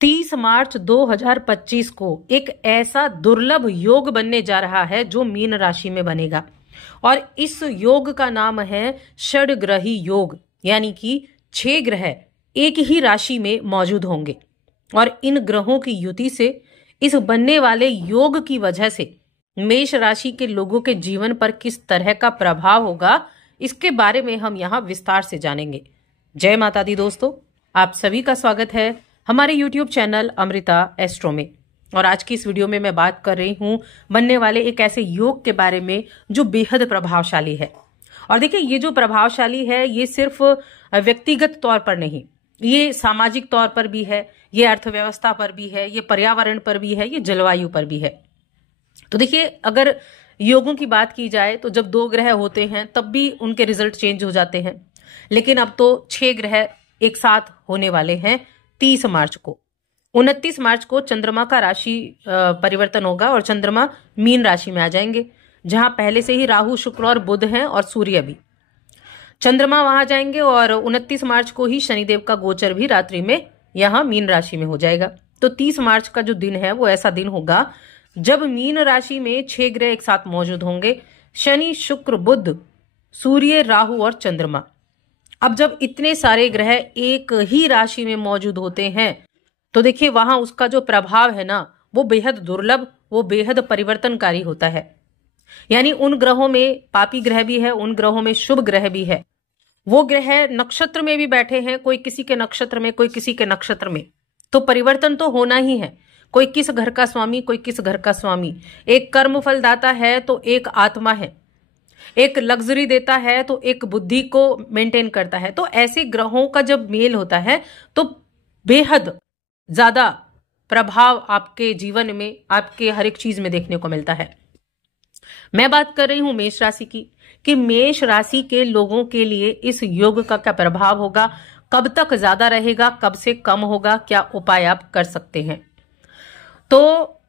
30 मार्च 2025 को एक ऐसा दुर्लभ योग बनने जा रहा है जो मीन राशि में बनेगा और इस योग का नाम है षडग्रही योग, यानी कि 6 ग्रह एक ही राशि में मौजूद होंगे और इन ग्रहों की युति से इस बनने वाले योग की वजह से मेष राशि के लोगों के जीवन पर किस तरह का प्रभाव होगा, इसके बारे में हम यहाँ विस्तार से जानेंगे। जय माता दी दोस्तों, आप सभी का स्वागत है हमारे YouTube चैनल अमृता एस्ट्रो में। और आज की इस वीडियो में मैं बात कर रही हूँ बनने वाले एक ऐसे योग के बारे में जो बेहद प्रभावशाली है। और देखिए, ये जो प्रभावशाली है ये सिर्फ व्यक्तिगत तौर पर नहीं, ये सामाजिक तौर पर भी है, ये अर्थव्यवस्था पर भी है, ये पर्यावरण पर भी है, ये जलवायु पर भी है। तो देखिए, अगर योगों की बात की जाए तो जब 2 ग्रह होते हैं तब भी उनके रिजल्ट चेंज हो जाते हैं, लेकिन अब तो 6 ग्रह एक साथ होने वाले हैं 30 मार्च को। 29 मार्च को चंद्रमा का राशि परिवर्तन होगा और चंद्रमा मीन राशि में आ जाएंगे, जहां पहले से ही राहु, शुक्र और बुध हैं और सूर्य भी। चंद्रमा वहां जाएंगे और 29 मार्च को ही शनिदेव का गोचर भी रात्रि में यहां मीन राशि में हो जाएगा। तो 30 मार्च का जो दिन है वो ऐसा दिन होगा जब मीन राशि में 6 ग्रह एक साथ मौजूद होंगे, शनि, शुक्र, बुध, सूर्य, राहु और चंद्रमा। अब जब इतने सारे ग्रह एक ही राशि में मौजूद होते हैं तो देखिए, वहां उसका जो प्रभाव है ना, वो बेहद दुर्लभ, वो बेहद परिवर्तनकारी होता है। यानी उन ग्रहों में पापी ग्रह भी है, उन ग्रहों में शुभ ग्रह भी है। वो ग्रह नक्षत्र में भी बैठे हैं, कोई किसी के नक्षत्र में, कोई किसी के नक्षत्र में, तो परिवर्तन तो होना ही है। कोई किस घर का स्वामी, कोई किस घर का स्वामी। एक कर्म फल दाता है तो एक आत्मा है, एक लग्जरी देता है तो एक बुद्धि को मेंटेन करता है। तो ऐसे ग्रहों का जब मेल होता है तो बेहद ज्यादा प्रभाव आपके जीवन में, आपके हर एक चीज में देखने को मिलता है। मैं बात कर रही हूं मेष राशि की, कि मेष राशि के लोगों के लिए इस योग का क्या प्रभाव होगा, कब तक ज्यादा रहेगा, कब से कम होगा, क्या उपाय आप कर सकते हैं। तो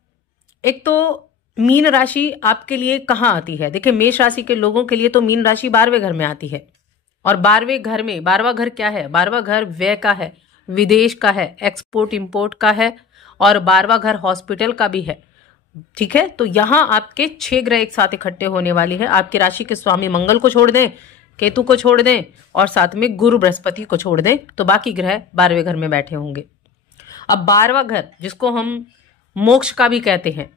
एक तो मीन राशि आपके लिए कहाँ आती है। देखिए, मेष राशि के लोगों के लिए तो मीन राशि 12वें घर में आती है। और 12वें घर में, 12वां घर क्या है, 12वां घर व्यय का है, विदेश का है, एक्सपोर्ट इंपोर्ट का है, और 12वां घर हॉस्पिटल का भी है। ठीक है, तो यहाँ आपके 6 ग्रह एक साथ इकट्ठे होने वाली है। आपकी राशि के स्वामी मंगल को छोड़ दें, केतु को छोड़ दें और साथ में गुरु बृहस्पति को छोड़ दें, तो बाकी ग्रह 12वें घर में बैठे होंगे। अब 12वां घर, जिसको हम मोक्ष का भी कहते हैं,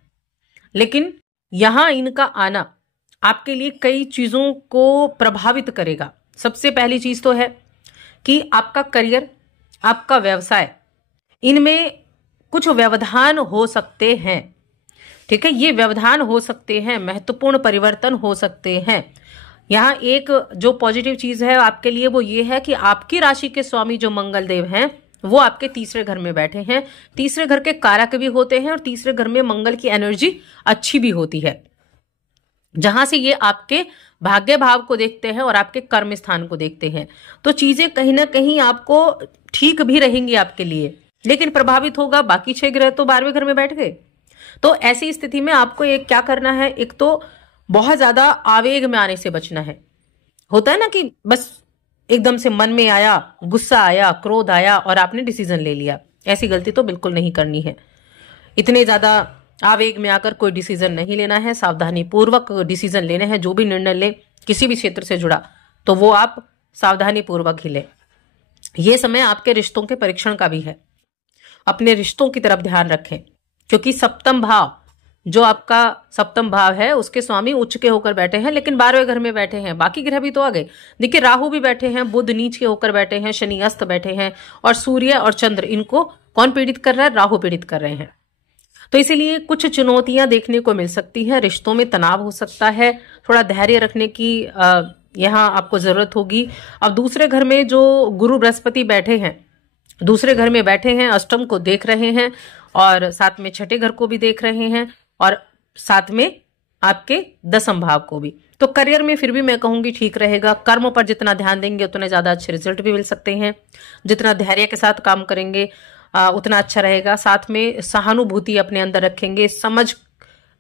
लेकिन यहां इनका आना आपके लिए कई चीजों को प्रभावित करेगा। सबसे पहली चीज तो है कि आपका करियर, आपका व्यवसाय, इनमें कुछ व्यवधान हो सकते हैं। ठीक है, ये व्यवधान हो सकते हैं, महत्वपूर्ण परिवर्तन हो सकते हैं। यहाँ एक जो पॉजिटिव चीज है आपके लिए वो ये है कि आपकी राशि के स्वामी जो मंगल देव हैं वो आपके तीसरे घर में बैठे हैं। तीसरे घर के कारक भी होते हैं और तीसरे घर में मंगल की एनर्जी अच्छी भी होती है, जहां से ये आपके भाग्य भाव को देखते हैं और आपके कर्म स्थान को देखते हैं। तो चीजें कहीं ना कहीं आपको ठीक भी रहेंगी आपके लिए, लेकिन प्रभावित होगा बाकी 6 ग्रह तो 12वें घर में बैठ गए। तो ऐसी स्थिति में आपको एक क्या करना है, एक तो बहुत ज्यादा आवेग में आने से बचना है। होता है ना कि बस एकदम से मन में आया, गुस्सा आया, क्रोध आया और आपने डिसीजन ले लिया। ऐसी गलती तो बिल्कुल नहीं करनी है। इतने ज्यादा आवेग में आकर कोई डिसीजन नहीं लेना है, सावधानी पूर्वक डिसीजन लेने हैं। जो भी निर्णय ले किसी भी क्षेत्र से जुड़ा तो वो आप सावधानी पूर्वक ही लें। ये समय आपके रिश्तों के परीक्षण का भी है। अपने रिश्तों की तरफ ध्यान रखें, क्योंकि सप्तम भाव, जो आपका सप्तम भाव है, उसके स्वामी उच्च के होकर बैठे हैं, लेकिन 12वें घर में बैठे हैं। बाकी ग्रह भी तो आ गए। देखिए, राहु भी बैठे हैं, बुध नीच के होकर बैठे हैं, शनि अस्त बैठे हैं, और सूर्य और चंद्र, इनको कौन पीड़ित कर रहा है, राहु पीड़ित कर रहे हैं। तो इसीलिए कुछ चुनौतियां देखने को मिल सकती हैं, रिश्तों में तनाव हो सकता है, थोड़ा धैर्य रखने की यहाँ आपको जरूरत होगी। अब दूसरे घर में जो गुरु बृहस्पति बैठे हैं, दूसरे घर में बैठे हैं, अष्टम को देख रहे हैं और साथ में छठे घर को भी देख रहे हैं और साथ में आपके दसम भाव को भी। तो करियर में फिर भी मैं कहूंगी ठीक रहेगा। कर्म पर जितना ध्यान देंगे उतने ज्यादा अच्छे रिजल्ट भी मिल सकते हैं। जितना धैर्य के साथ काम करेंगे उतना अच्छा रहेगा। साथ में सहानुभूति अपने अंदर रखेंगे, समझ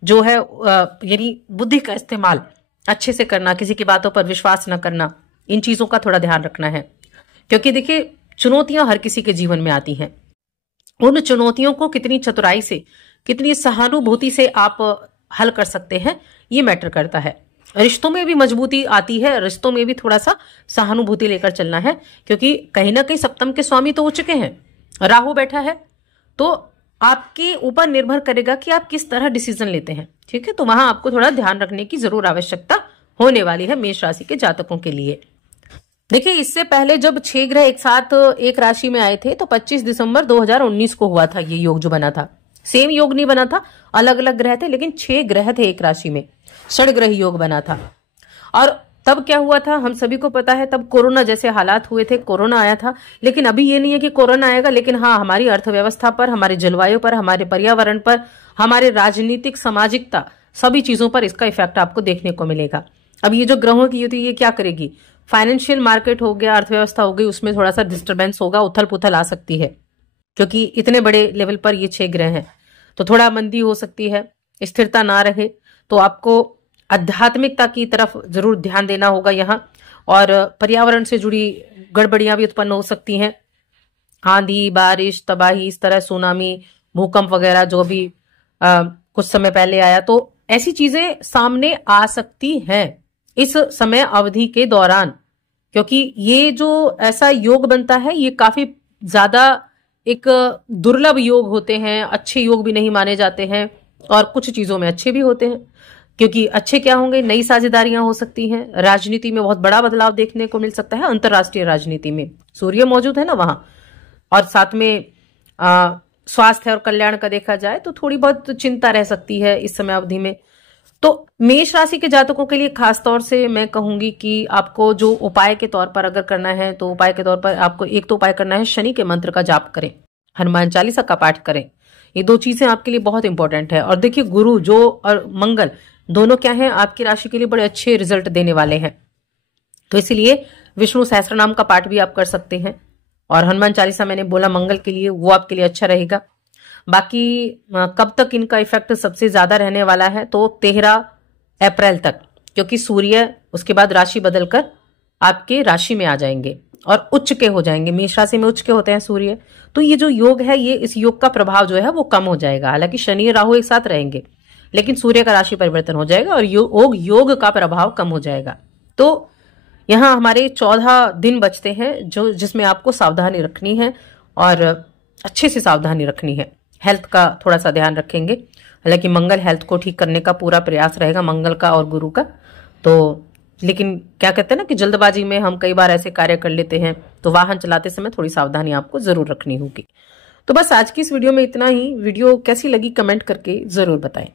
जो है यानी बुद्धि का इस्तेमाल अच्छे से करना, किसी की बातों पर विश्वास न करना, इन चीजों का थोड़ा ध्यान रखना है। क्योंकि देखिए, चुनौतियां हर किसी के जीवन में आती हैं उन चुनौतियों को कितनी चतुराई से, कितनी सहानुभूति से आप हल कर सकते हैं, ये मैटर करता है। रिश्तों में भी मजबूती आती है, रिश्तों में भी थोड़ा सा सहानुभूति लेकर चलना है, क्योंकि कहीं ना कहीं सप्तम के स्वामी तो हो चुके हैं, राहु बैठा है, तो आपके ऊपर निर्भर करेगा कि आप किस तरह डिसीजन लेते हैं। ठीक है, तो वहां आपको थोड़ा ध्यान रखने की जरूर आवश्यकता होने वाली है मेष राशि के जातकों के लिए। देखिए, इससे पहले जब 6 ग्रह एक साथ एक राशि में आए थे तो 25 दिसंबर 2019 को हुआ था ये योग जो बना था। सेम योग नहीं बना था, अलग अलग ग्रह थे, लेकिन 6 ग्रह थे एक राशि में, षड्ग्रही योग बना था। और तब क्या हुआ था हम सभी को पता है, तब कोरोना जैसे हालात हुए थे, कोरोना आया था। लेकिन अभी ये नहीं है कि कोरोना आएगा, लेकिन हाँ, हमारी अर्थव्यवस्था पर, हमारे जलवायु पर, हमारे पर्यावरण पर, हमारे राजनीतिक सामाजिकता, सभी चीजों पर इसका इफेक्ट आपको देखने को मिलेगा। अब ये जो ग्रहों की युति ये क्या करेगी, फाइनेंशियल मार्केट हो गया, अर्थव्यवस्था हो गई, उसमें थोड़ा सा डिस्टर्बेंस होगा, उथल पुथल आ सकती है, क्योंकि इतने बड़े लेवल पर ये 6 ग्रह हैं। तो थोड़ा मंदी हो सकती है, स्थिरता ना रहे, तो आपको आध्यात्मिकता की तरफ जरूर ध्यान देना होगा यहाँ। और पर्यावरण से जुड़ी गड़बड़ियां भी उत्पन्न हो सकती हैं, आंधी, बारिश, तबाही, इस तरह सुनामी, भूकंप वगैरह जो भी कुछ समय पहले आया, तो ऐसी चीजें सामने आ सकती हैं इस समय अवधि के दौरान। क्योंकि ये जो ऐसा योग बनता है ये काफी ज्यादा एक दुर्लभ योग होते हैं, अच्छे योग भी नहीं माने जाते हैं, और कुछ चीजों में अच्छे भी होते हैं। क्योंकि अच्छे क्या होंगे, नई साझेदारियां हो सकती हैं, राजनीति में बहुत बड़ा बदलाव देखने को मिल सकता है, अंतरराष्ट्रीय राजनीति में सूर्य मौजूद है ना वहां, और साथ में स्वास्थ्य और कल्याण का देखा जाए तो थोड़ी बहुत चिंता रह सकती है इस समय अवधि में। तो मेष राशि के जातकों के लिए खास तौर से मैं कहूंगी कि आपको जो उपाय के तौर पर अगर करना है, तो उपाय के तौर पर आपको एक तो उपाय करना है, शनि के मंत्र का जाप करें, हनुमान चालीसा का पाठ करें। ये 2 चीजें आपके लिए बहुत इंपॉर्टेंट है। और देखिए, गुरु जो और मंगल दोनों क्या है आपकी राशि के लिए बड़े अच्छे रिजल्ट देने वाले हैं, तो इसलिए विष्णु सहस्त्रनाम का पाठ भी आप कर सकते हैं। और हनुमान चालीसा मैंने बोला मंगल के लिए, वो आपके लिए अच्छा रहेगा। बाकी कब तक इनका इफेक्ट सबसे ज्यादा रहने वाला है, तो 13 अप्रैल तक, क्योंकि सूर्य उसके बाद राशि बदलकर आपके राशि में आ जाएंगे और उच्च के हो जाएंगे। मेष राशि में उच्च के होते हैं सूर्य, तो ये जो योग है, ये इस योग का प्रभाव जो है वो कम हो जाएगा। हालांकि शनि राहु एक साथ रहेंगे, लेकिन सूर्य का राशि परिवर्तन हो जाएगा और योग का प्रभाव कम हो जाएगा। तो यहाँ हमारे 14 दिन बचते हैं जो जिसमें आपको सावधानी रखनी है, और अच्छे से सावधानी रखनी है। हेल्थ का थोड़ा सा ध्यान रखेंगे, हालांकि मंगल हेल्थ को ठीक करने का पूरा प्रयास रहेगा, मंगल का और गुरु का। तो लेकिन क्या कहते हैं ना कि जल्दबाजी में हम कई बार ऐसे कार्य कर लेते हैं, तो वाहन चलाते समय थोड़ी सावधानी आपको जरूर रखनी होगी। तो बस आज की इस वीडियो में इतना ही। वीडियो कैसी लगी कमेंट करके जरूर बताएं।